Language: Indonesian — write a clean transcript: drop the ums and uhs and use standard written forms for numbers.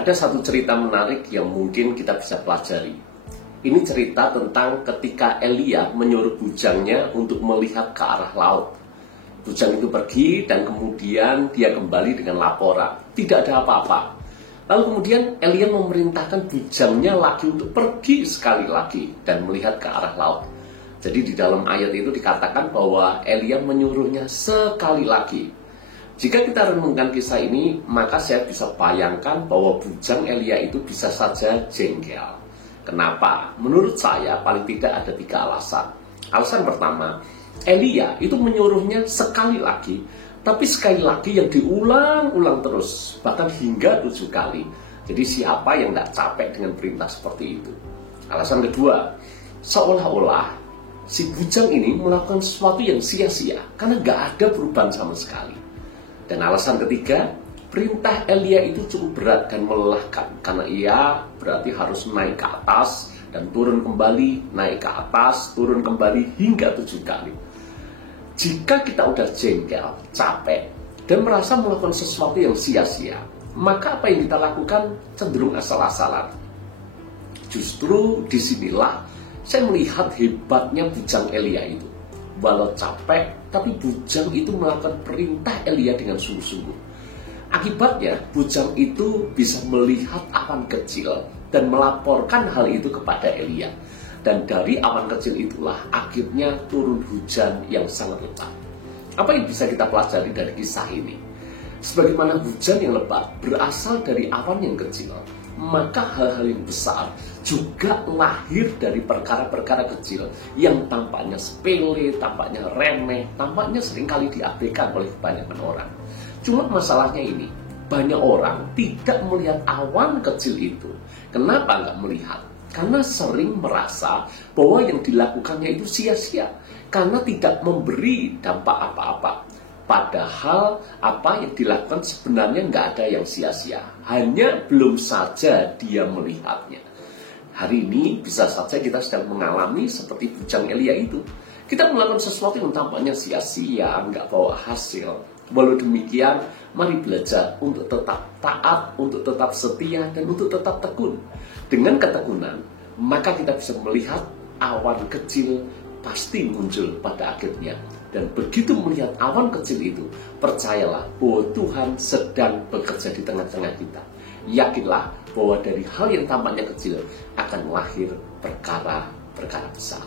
Ada satu cerita menarik yang mungkin kita bisa pelajari. Ini cerita tentang ketika Elia menyuruh bujangnya untuk melihat ke arah laut. Bujang itu pergi dan kemudian dia kembali dengan laporan. Tidak ada apa-apa. Lalu kemudian Elia memerintahkan bujangnya lagi untuk pergi sekali lagi dan melihat ke arah laut. Jadi di dalam ayat itu dikatakan bahwa Elia menyuruhnya sekali lagi. Jika kita renungkan kisah ini, maka saya bisa bayangkan bahwa bujang Elia itu bisa saja jengkel. Kenapa? Menurut saya paling tidak ada 3 alasan. Alasan pertama, Elia itu menyuruhnya sekali lagi, tapi sekali lagi yang diulang-ulang terus, bahkan hingga 7 kali. Jadi siapa yang tidak capek dengan perintah seperti itu? Alasan kedua, seolah-olah si bujang ini melakukan sesuatu yang sia-sia, karena nggak ada perubahan sama sekali. Dan alasan ketiga, perintah Elia itu cukup berat dan melelahkan, karena ia berarti harus naik ke atas dan turun kembali, naik ke atas, turun kembali hingga 7 kali. Jika kita udah jengkel, capek, dan merasa melakukan sesuatu yang sia-sia, maka apa yang kita lakukan cenderung asal-asalan. Justru disinilah saya melihat hebatnya bujang Elia itu. Walau capek, tapi bujang itu melakukan perintah Elia dengan sungguh-sungguh. Akibatnya, bujang itu bisa melihat awan kecil dan melaporkan hal itu kepada Elia. Dan dari awan kecil itulah akhirnya turun hujan yang sangat lebat. Apa yang bisa kita pelajari dari kisah ini? Sebagaimana hujan yang lebat berasal dari awan yang kecil, maka hal-hal yang besar juga lahir dari perkara-perkara kecil yang tampaknya sepele, tampaknya remeh, tampaknya seringkali diabaikan oleh kebanyakan orang. Cuma masalahnya ini, banyak orang tidak melihat awan kecil itu. Kenapa nggak melihat? Karena sering merasa bahwa yang dilakukannya itu sia-sia, karena tidak memberi dampak apa-apa. Padahal apa yang dilakukan sebenarnya nggak ada yang sia-sia. Hanya belum saja dia melihatnya. Hari ini bisa saja kita sedang mengalami seperti bujang Elia itu. Kita melakukan sesuatu yang tampaknya sia-sia, nggak bawa hasil. Walau demikian, mari belajar untuk tetap taat, untuk tetap setia, dan untuk tetap tekun. Dengan ketekunan, maka kita bisa melihat awan kecil pasti muncul pada akhirnya. Dan begitu melihat awan kecil itu, percayalah bahwa Tuhan sedang bekerja di tengah-tengah kita. Yakinlah bahwa dari hal yang tampaknya kecil akan lahir perkara-perkara besar.